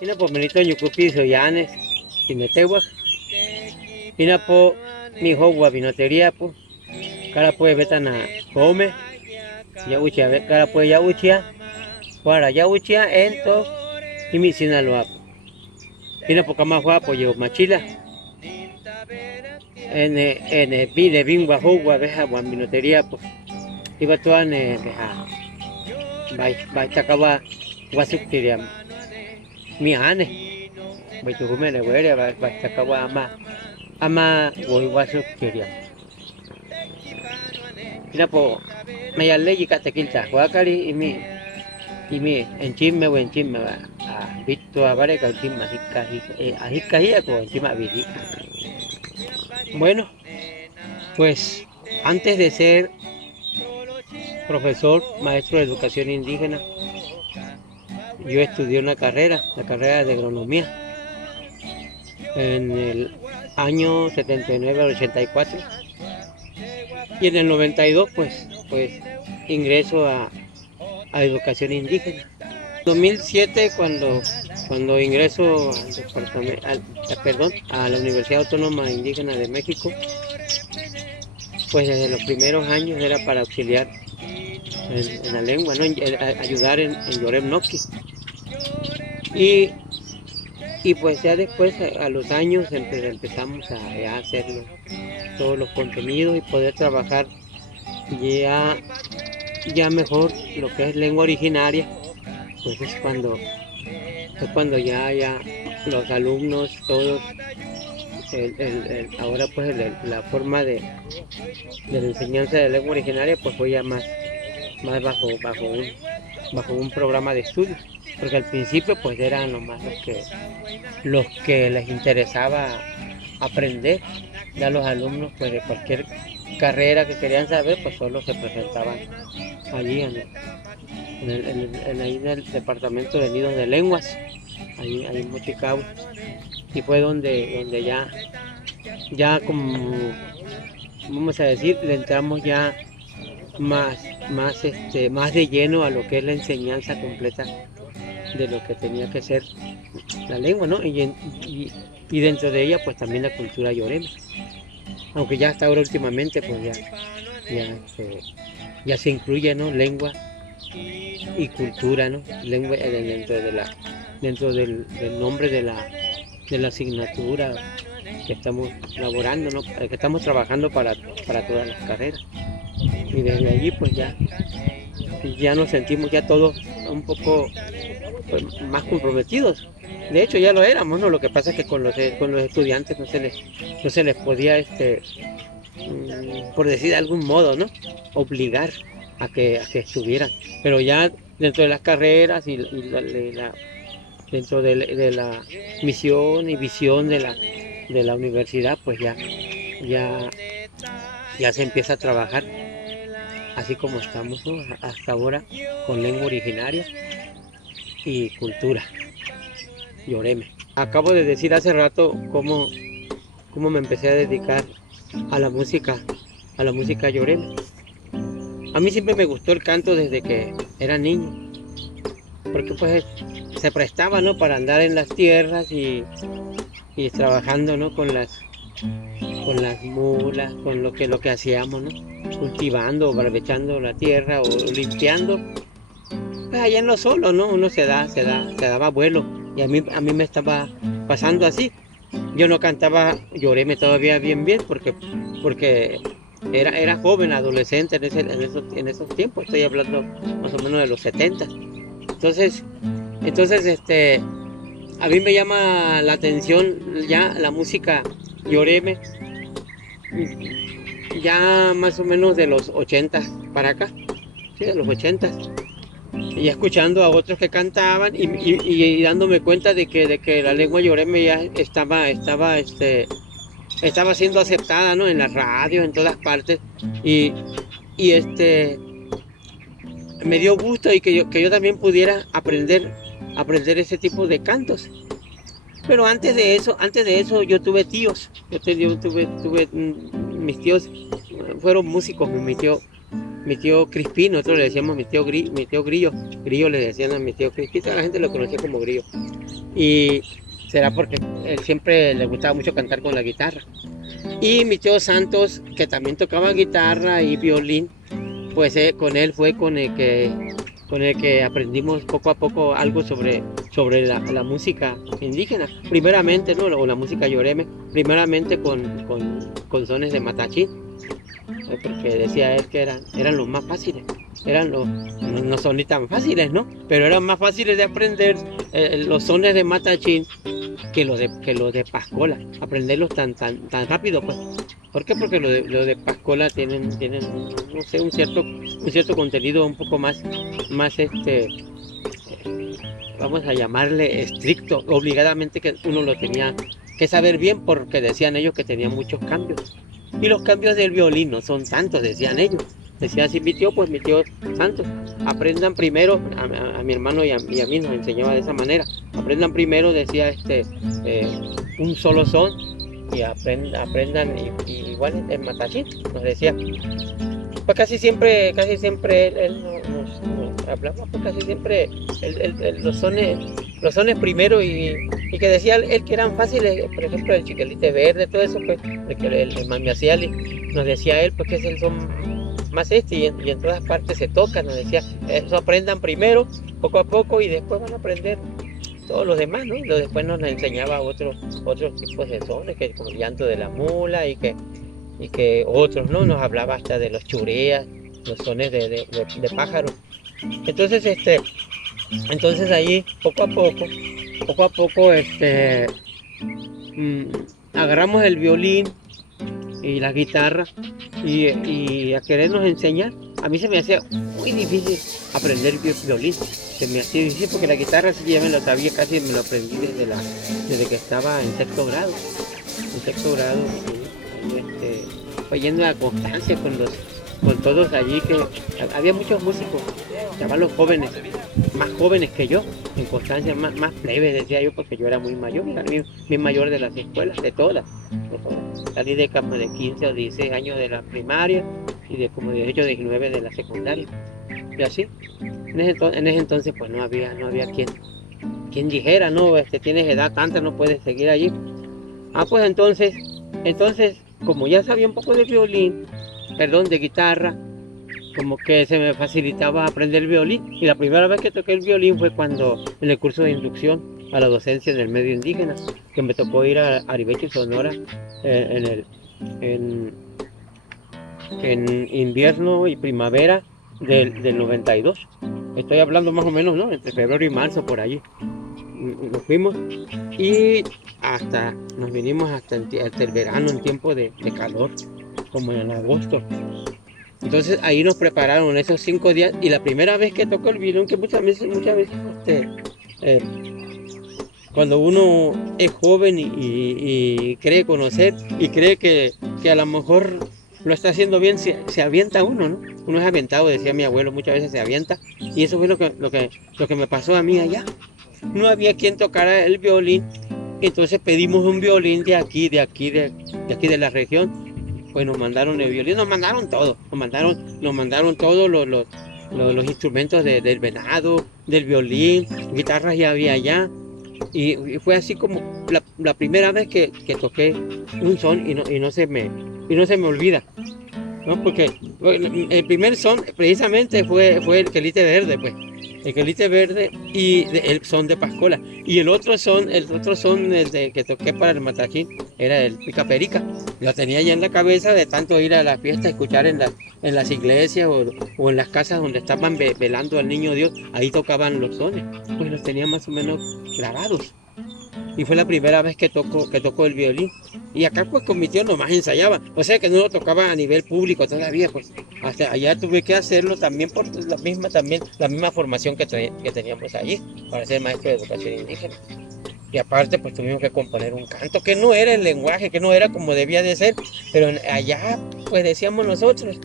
Ina po menito yukupi soyanes, tinetewa. Ina po mi hogwa vinotería po. Cara pues betana come. Ya uchia, cara pues ya uchia. Para ya uchia ento y mi Sinaloa. Ina po kama hua po yo machila. En bi de bingua hogwa beja wan vinotería po. Iba tuan beja. Bai takawa wasuk tiriam. Mi ane. Bai tu humene were bai takawa ama woi wasuk tiriam. Ina po me ley catequilta, huacari y mi en chisme o en chisme va a visto a varias cauchimas y cají con encima vigi. Bueno, pues antes de ser profesor, maestro de educación indígena, yo estudié una carrera, la carrera de agronomía, en el año 79 al 84. Y en el 92 pues ingreso a educación indígena. 2007 cuando ingreso a la Universidad Autónoma Indígena de México, pues desde los primeros años era para auxiliar en la lengua, ¿no? Ayudar en Yorem Noki. Y pues ya después a los años empezamos a hacer todos los contenidos y poder trabajar ya mejor lo que es lengua originaria. Pues es cuando ya los alumnos todos ahora pues la forma de la enseñanza de lengua originaria pues fue ya más bajo un programa de estudio, porque al principio pues eran nomás los que les interesaba aprender. Ya los alumnos pues de cualquier carrera que querían saber pues solo se presentaban allí ahí en el departamento de nidos de lenguas, ahí en Mochicao, y fue donde ya como vamos a decir le entramos ya más de lleno a lo que es la enseñanza completa de lo que tenía que ser la lengua, ¿no? Y dentro de ella pues también la cultura yorema, aunque ya hasta ahora últimamente pues ya se incluye, ¿no? Lengua y cultura, ¿no? Lengua dentro del nombre de la asignatura que estamos elaborando, ¿no? Que estamos trabajando para todas las carreras. Y desde allí pues ya nos sentimos ya todos un poco pues, más comprometidos. De hecho ya lo éramos, ¿no? Lo que pasa es que con los estudiantes no se les podía, por decir de algún modo, ¿no? Obligar a que estuvieran. Pero ya dentro de las carreras y dentro de la misión y visión de la universidad, pues ya se empieza a trabajar así como estamos, ¿no? Hasta ahora con lengua originaria y cultura yoreme. Acabo de decir hace rato cómo me empecé a dedicar a la música yoreme. A mí siempre me gustó el canto desde que era niño, porque pues se prestaba, ¿no? Para andar en las tierras y trabajando, ¿no? Con las mulas, con lo que hacíamos, ¿no? Cultivando, barbechando la tierra o limpiando. Pues allá en lo solo, ¿no? Uno se daba vuelo. Y a mí me estaba pasando así. Yo no cantaba yoreme todavía bien porque era joven, adolescente en esos tiempos. Estoy hablando más o menos de los 70. Entonces, a mí me llama la atención ya la música yoreme, ya más o menos de los 80 para acá, sí, de los 80. Y escuchando a otros que cantaban y dándome cuenta de que la lengua yoreme ya estaba siendo aceptada, ¿no? En la radio, en todas partes. Y, y me dio gusto y que yo también pudiera aprender ese tipo de cantos. Pero antes de eso yo tuve tíos. Mis tíos fueron músicos, mi tío mi tío Crispín, nosotros le decíamos mi tío Grillo, Grillo le decían a mi tío Crispín, toda la gente lo conocía como Grillo. Y será porque él siempre le gustaba mucho cantar con la guitarra. Y mi tío Santos, que también tocaba guitarra y violín, pues con él fue con el que aprendimos poco a poco algo sobre la música indígena. Primeramente, ¿no? O la música yoreme, primeramente con sones de matachín, porque decía él que eran los más fáciles. No son ni tan fáciles, ¿no? Pero eran más fáciles de aprender los sones de matachín que los de Pascola, aprenderlos tan rápido, pues. ¿Por qué? Porque lo de Pascola tienen no sé, un cierto contenido un poco más, vamos a llamarle estricto, obligadamente, que uno lo tenía que saber bien, porque decían ellos que tenía muchos cambios. Y los cambios del violín no son tantos, decían ellos. Decía así mi tío, pues mi tío Santos, aprendan primero, a mi hermano y a mí nos enseñaba de esa manera, aprendan primero, decía un solo son, y aprendan y igual el matachín, nos decía. Pues casi siempre él nos hablaba, pues casi siempre los sones primero, y que decía él que eran fáciles, por ejemplo el chiquelite verde, todo eso, pues el mamiaciali, nos decía él, pues que es el son más y en todas partes se toca, nos decía, eso aprendan primero, poco a poco, y después van a aprender todos los demás, ¿no? Y después nos enseñaba otros tipos de sones, que como el llanto de la mula, y que otros, ¿no? Nos hablaba hasta de los chureas, los sones de pájaros. Entonces ahí poco a poco agarramos el violín y la guitarra y a querernos enseñar. A mí se me hacía muy difícil aprender violín, se me hacía difícil porque la guitarra sí ya me lo sabía, casi me lo aprendí desde que estaba en sexto grado, fue yendo a Constancia con todos allí, que había muchos músicos, chavalos jóvenes, más jóvenes que yo, en Constancia, más plebes, decía yo, porque yo era muy mayor, mi mayor de las escuelas, de todas. Salí de 15 o 16 años de la primaria y de como 18 o 19 de la secundaria. Y así, en ese entonces pues no había quien dijera, no, tienes edad tanta, no puedes seguir allí. Pues entonces, como ya sabía un poco de de guitarra, como que se me facilitaba aprender el violín. Y la primera vez que toqué el violín fue cuando en el curso de inducción a la docencia en el medio indígena, que me tocó ir a Aribecho, Sonora, en invierno y primavera del 92. Estoy hablando más o menos, ¿no? Entre febrero y marzo, por allí. Nos fuimos y nos vinimos hasta el verano, en tiempo de calor, como en agosto. Entonces ahí nos prepararon esos 5 días, y la primera vez que tocó el violín, que muchas veces cuando uno es joven y cree conocer y cree que a lo mejor lo está haciendo bien, se avienta uno, ¿no? Uno es aventado, decía mi abuelo, muchas veces se avienta, y eso fue lo que me pasó a mí allá. No había quien tocara el violín, entonces pedimos un violín de aquí de la región. Pues nos mandaron el violín, nos mandaron todo, nos mandaron todos los instrumentos del venado, del violín, guitarras ya había allá, y fue así como la primera vez que toqué un son, y no se me olvida, ¿no? Porque el primer son precisamente fue el quelite verde, pues. El quelite verde y el son de Pascola. Y el otro son que toqué para el matachín, era el picaperica. Lo tenía ya en la cabeza de tanto ir a la fiesta, escuchar en las iglesias o en las casas donde estaban velando al niño Dios. Ahí tocaban los sones, pues los tenía más o menos grabados. Y fue la primera vez que tocó el violín. Y acá pues con mi tío nomás ensayaba, o sea que no lo tocaba a nivel público todavía, pues hasta allá tuve que hacerlo también por la misma formación que teníamos allí, para ser maestro de educación indígena. Y aparte pues tuvimos que componer un canto que no era el lenguaje, que no era como debía de ser, pero allá pues decíamos nosotros,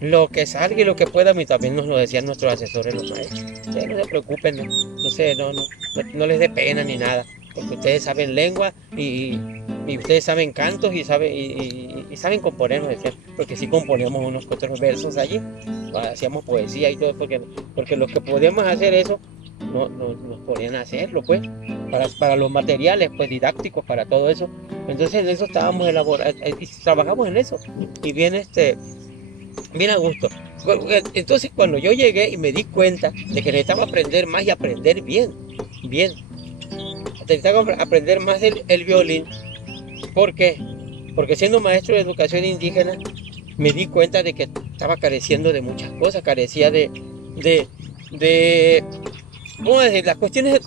lo que salga y lo que pueda, y también nos lo decían nuestros asesores, los maestros. No se preocupen, no les dé pena ni nada. porque ustedes saben lengua y ustedes saben cantos y saben componer, nos decían, porque sí componíamos unos que otros versos allí, hacíamos poesía y todo, porque los que podíamos hacer eso, nos ponían a hacerlo, pues, para los materiales, pues, didácticos, para todo eso. Entonces en eso estábamos elaborando, y trabajamos en eso, y bien a gusto. Entonces cuando yo llegué y me di cuenta de que necesitaba aprender más y aprender bien, necesitaba aprender más el violín. ¿Por qué? Porque siendo maestro de educación indígena, me di cuenta de que estaba careciendo de muchas cosas, carecía de ¿cómo decir? Las cuestiones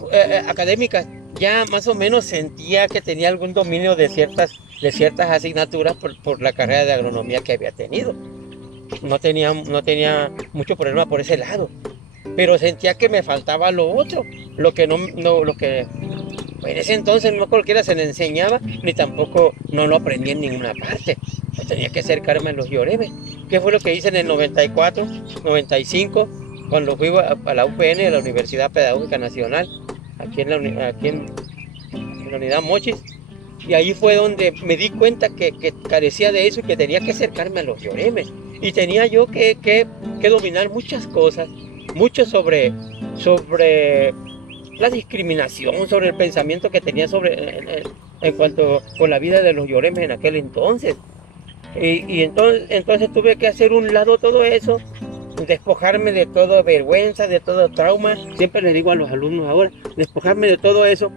académicas, ya más o menos sentía que tenía algún dominio de ciertas asignaturas por la carrera de agronomía que había tenido. No tenía mucho problema por ese lado, pero sentía que me faltaba lo otro, lo que en ese entonces no cualquiera se le enseñaba, ni tampoco no lo aprendí en ninguna parte. Yo tenía que acercarme a los yoremes. ¿Qué fue lo que hice en el 94, 95, cuando fui a la UPN, a la Universidad Pedagógica Nacional, aquí en la unidad Mochis? Y ahí fue donde me di cuenta que carecía de eso y que tenía que acercarme a los yoremes. Y tenía yo que dominar muchas cosas, mucho sobre la discriminación, sobre el pensamiento que tenía en cuanto con la vida de los yoremes en aquel entonces. Y entonces tuve que hacer un lado todo eso, despojarme de toda vergüenza, de todo trauma. Siempre les digo a los alumnos ahora, despojarme de todo eso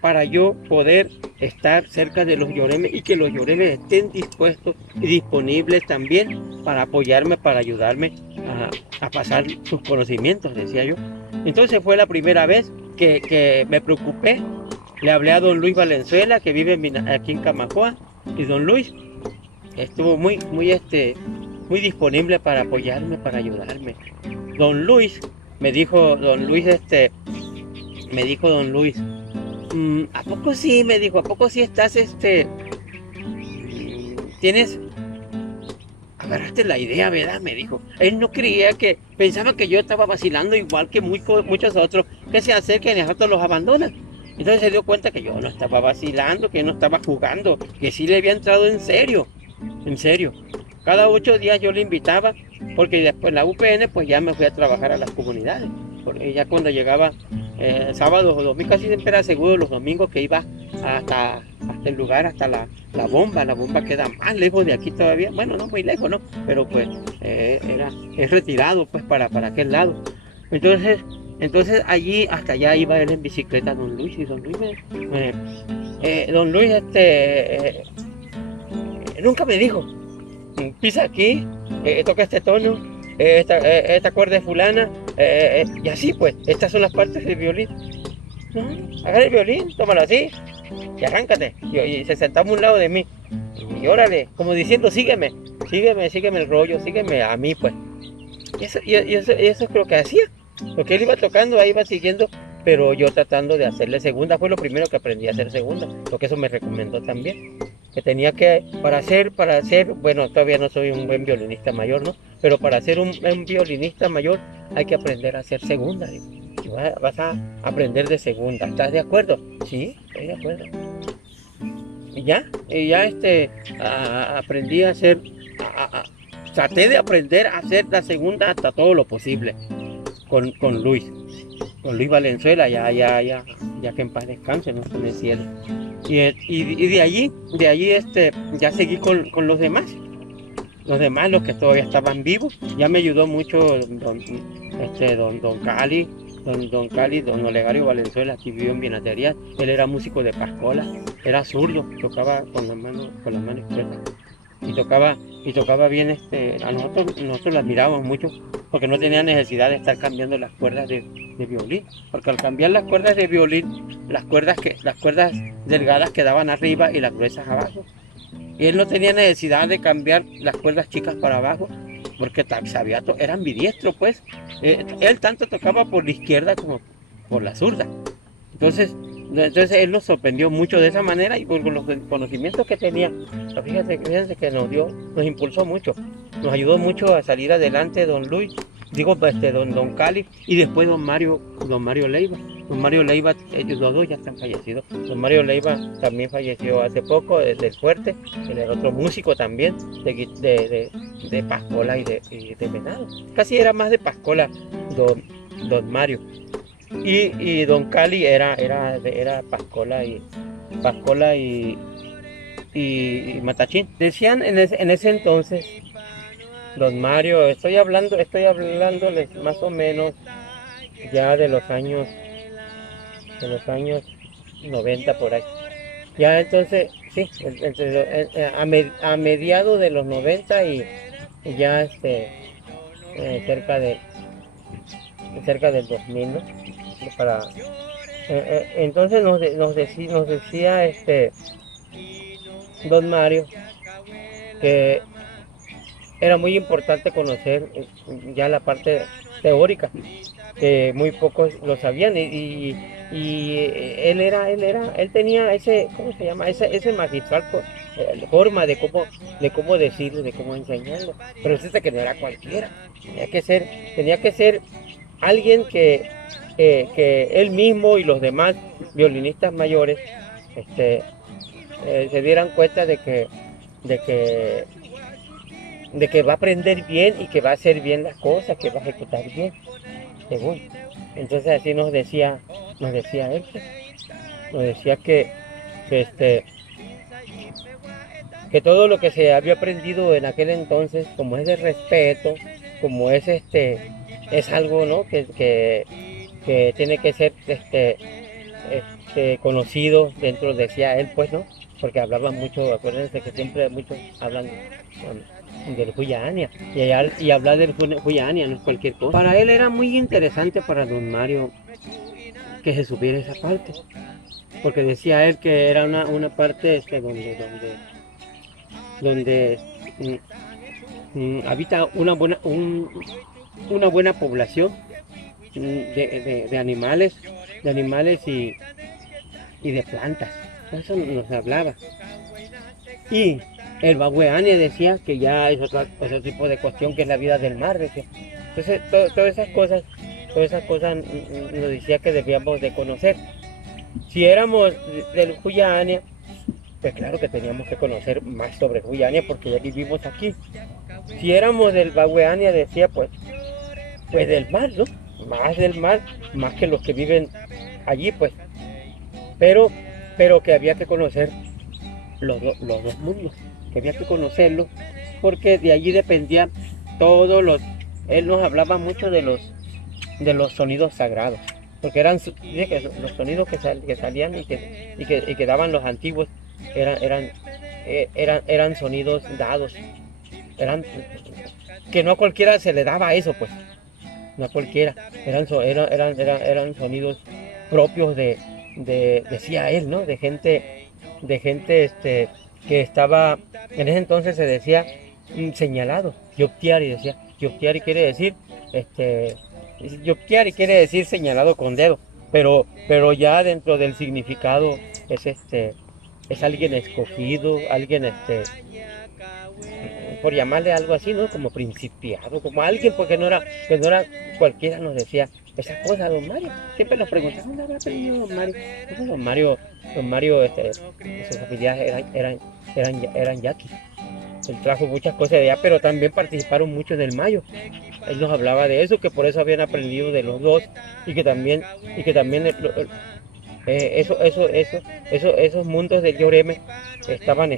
para yo poder estar cerca de los yoremes y que los yoremes estén dispuestos y disponibles también para apoyarme, para ayudarme a pasar sus conocimientos, decía yo. Entonces fue la primera vez que me preocupé. Le hablé a don Luis Valenzuela, que vive aquí en Camacoa, y don Luis estuvo muy disponible para apoyarme, para ayudarme. Don Luis, me dijo don Luis, ¿a poco sí? Me dijo, ¿a poco sí estás, tienes, agarraste la idea, ¿verdad? Me dijo. Él no creía pensaba que yo estaba vacilando igual que muchos otros que se acercan y nosotros los abandonan. Entonces se dio cuenta que yo no estaba vacilando, que no estaba jugando, que sí le había entrado en serio. En serio. Cada 8 días yo le invitaba, porque después en la UPN pues ya me fui a trabajar a las comunidades. Porque ya cuando llegaba sábados o domingos, casi siempre era seguro los domingos que iba hasta el lugar, hasta la bomba queda más lejos de aquí todavía, bueno, no muy lejos, ¿no? Pero pues es retirado pues para aquel lado. Entonces allí, hasta allá iba él en bicicleta, don Luis, y don Luis nunca me dijo, pisa aquí, toca este tono, esta cuerda es fulana, y así pues, estas son las partes del violín. No, agarra el violín, tómalo así, y arráncate. Y se sentaba a un lado de mí, y órale, como diciendo, sígueme el rollo, sígueme a mí pues. Y eso es lo que hacía, porque él iba tocando, ahí iba siguiendo, pero yo tratando de hacerle segunda, fue lo primero que aprendí a hacer segunda, porque eso me recomendó también. Que tenía que, para ser, bueno, todavía no soy un buen violinista mayor, ¿no? Pero para ser un violinista mayor hay que aprender a hacer segunda. Y vas a aprender de segunda. ¿Estás de acuerdo? Sí, estoy de acuerdo. Y ya aprendí a hacer, traté de aprender a hacer la segunda hasta todo lo posible con Luis Valenzuela, ya que en paz descanse, no se me cielo. Y de allí ya seguí con los demás, los que todavía estaban vivos. Ya me ayudó mucho don Cali, don Olegario Valenzuela, que vivió en Vinatería. Él era músico de pascola, era zurdo, tocaba con la mano izquierda. Y tocaba bien, nosotros lo admirábamos mucho, porque no tenía necesidad de estar cambiando las cuerdas de violín, porque al cambiar las cuerdas de violín, las cuerdas delgadas quedaban arriba y las gruesas abajo. Y él no tenía necesidad de cambiar las cuerdas chicas para abajo, porque era ambidiestro pues. Él tanto tocaba por la izquierda como por la zurda. Entonces él nos sorprendió mucho de esa manera, y por los conocimientos que tenía. Fíjense que nos impulsó mucho, nos ayudó mucho a salir adelante don Luis digo, don Cali, y después don Mario Leiva. Don Mario Leiva, ellos los dos ya están fallecidos. Don Mario Leiva también falleció hace poco, del Fuerte, él era otro músico también, de pascola y de venado. Casi era más de pascola, don Mario. Y don Cali era pascola y matachín. Decían en ese entonces, don Mario, estoy hablándoles más o menos ya de los años 90 por ahí. Ya entonces, sí, a mediados de los 90 y ya cerca cerca del 2000, ¿no? Para, entonces nos decía don Mario que era muy importante conocer ya la parte teórica, que muy pocos lo sabían y él tenía ese, ¿cómo se llama? Ese magistral forma de cómo decirlo, de cómo enseñarlo. Pero es que no era cualquiera, tenía que ser alguien que él mismo y los demás violinistas mayores se dieran cuenta de que de que va a aprender bien y que va a hacer bien las cosas, que va a ejecutar bien, según. Entonces así nos decía él, nos decía que, este, que todo lo que se había aprendido en aquel entonces, como es de respeto, como es algo, ¿no? que tiene que ser conocido dentro, decía él, pues, ¿no? Porque hablaba mucho, acuérdense que siempre muchos hablan del Huyania, y hablar del Huyania no es cualquier cosa. Para él era muy interesante, para don Mario, que se supiera esa parte, porque decía él que era una parte donde habita una buena población de animales y de plantas. Eso nos hablaba. Y el Bagueania decía que ya es otro tipo de cuestión, que es la vida del mar, decía. Entonces, todas esas cosas nos decía que debíamos de conocer. Si éramos del Huyania, pues claro que teníamos que conocer más sobre Huyania porque ya vivimos aquí. Si éramos del Bagueania, decía, pues del mar, ¿no? Más del mar, más que los que viven allí, pues. Pero que había que conocer los dos mundos, que había que conocerlos, porque de allí dependía él nos hablaba mucho de los sonidos sagrados, porque dice que los sonidos que salían y que daban los antiguos eran sonidos dados, que no a cualquiera se le daba eso, pues, no a cualquiera, eran sonidos propios decía él, ¿no? De gente que estaba, en ese entonces se decía señalado, yoptiari, decía, yoptiari quiere decir, yoptiari quiere decir señalado con dedo, pero ya dentro del significado es alguien escogido, alguien por llamarle algo así, ¿no? Como principiado, como alguien, porque que no era cualquiera, nos decía esa cosa, don Mario. Siempre nos preguntaban, ¿dónde habrá aprendido don Mario? Entonces don Mario, sus familiares eran yaquis. Él trajo muchas cosas de allá, pero también participaron muchos del Mayo. Él nos hablaba de eso, que por eso habían aprendido de los dos, y que también esos mundos del Lloreme estaban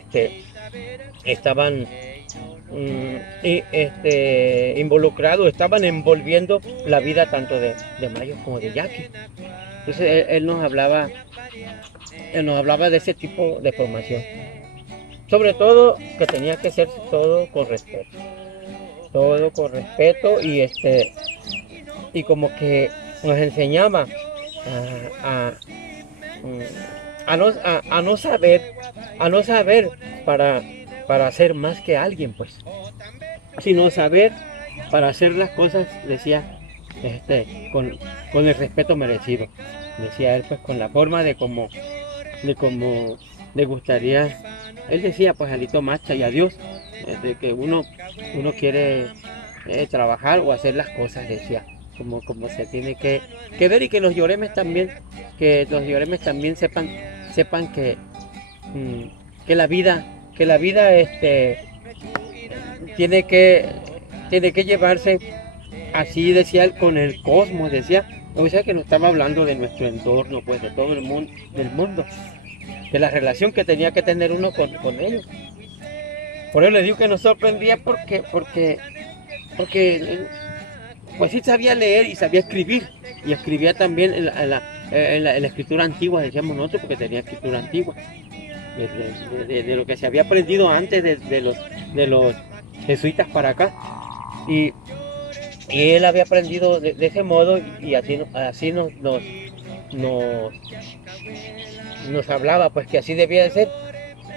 involucrados, estaban envolviendo la vida tanto de Mayo como de Yaqui. Entonces él nos hablaba de ese tipo de formación. Sobre todo que tenía que ser todo con respeto. Todo con respeto y como que nos enseñaba a no saber para ser más que alguien, pues, sino saber para hacer las cosas, decía, con el respeto merecido, decía él, pues, con la forma de cómo le gustaría. Él decía, pues, alito marcha y adiós, de que uno quiere trabajar o hacer las cosas, decía, como se tiene que ver, y que los lloremes también, sepan que la vida tiene que, tiene que llevarse así, decía él, con el cosmos, decía. O sea que no estaba hablando de nuestro entorno, pues de todo el mundo, del mundo, de la relación que tenía que tener uno con ellos. Por eso le digo que nos sorprendía porque pues sí sabía leer y sabía escribir. Y escribía también en la escritura antigua, decíamos nosotros, porque tenía escritura antigua. De lo que se había aprendido antes de los jesuitas para acá. Y, y él había aprendido de ese modo y así nos, nos hablaba, pues que así debía de ser.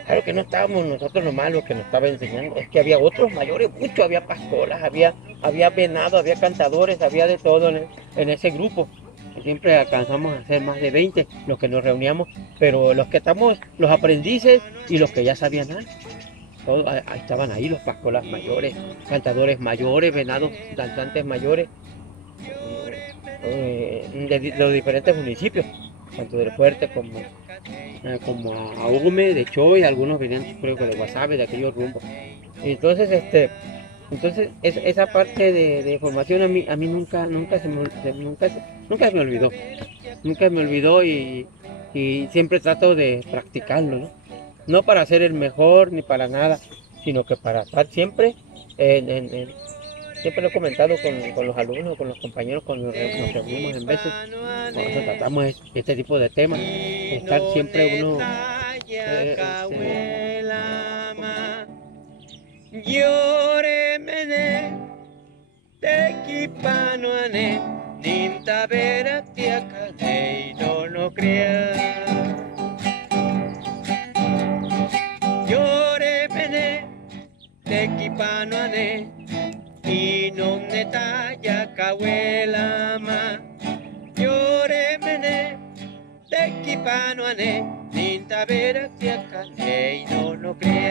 Claro que no estábamos nosotros nomás los que nos estaba enseñando, es que había otros mayores, mucho, había pastoras, había venado, había cantadores, había de todo en ese grupo. Siempre alcanzamos a ser más de 20 los que nos reuníamos, pero los que estamos, los aprendices y los que ya sabían algo, todos ahí estaban ahí, los pascolas mayores, cantadores mayores, venados, danzantes mayores, de los diferentes municipios, tanto del Fuerte como a Ume, de Choy, algunos venían creo que de Guasave, de aquellos rumbos. Entonces, esa parte de formación a mí nunca se me olvidó. Nunca me olvidó y siempre trato de practicarlo, ¿no? No para ser el mejor ni para nada, sino que para estar siempre siempre lo he comentado con los alumnos, con los compañeros, cuando nos reunimos en veces, cuando tratamos este tipo de temas, estar siempre uno Lloremene, tequipanoane, ninta vera tiacane, no crea. Lloremene, tequipanoane, y non netaya cahuelama. Lloremene, tequipanoane, ninta vera tiacane, no crea.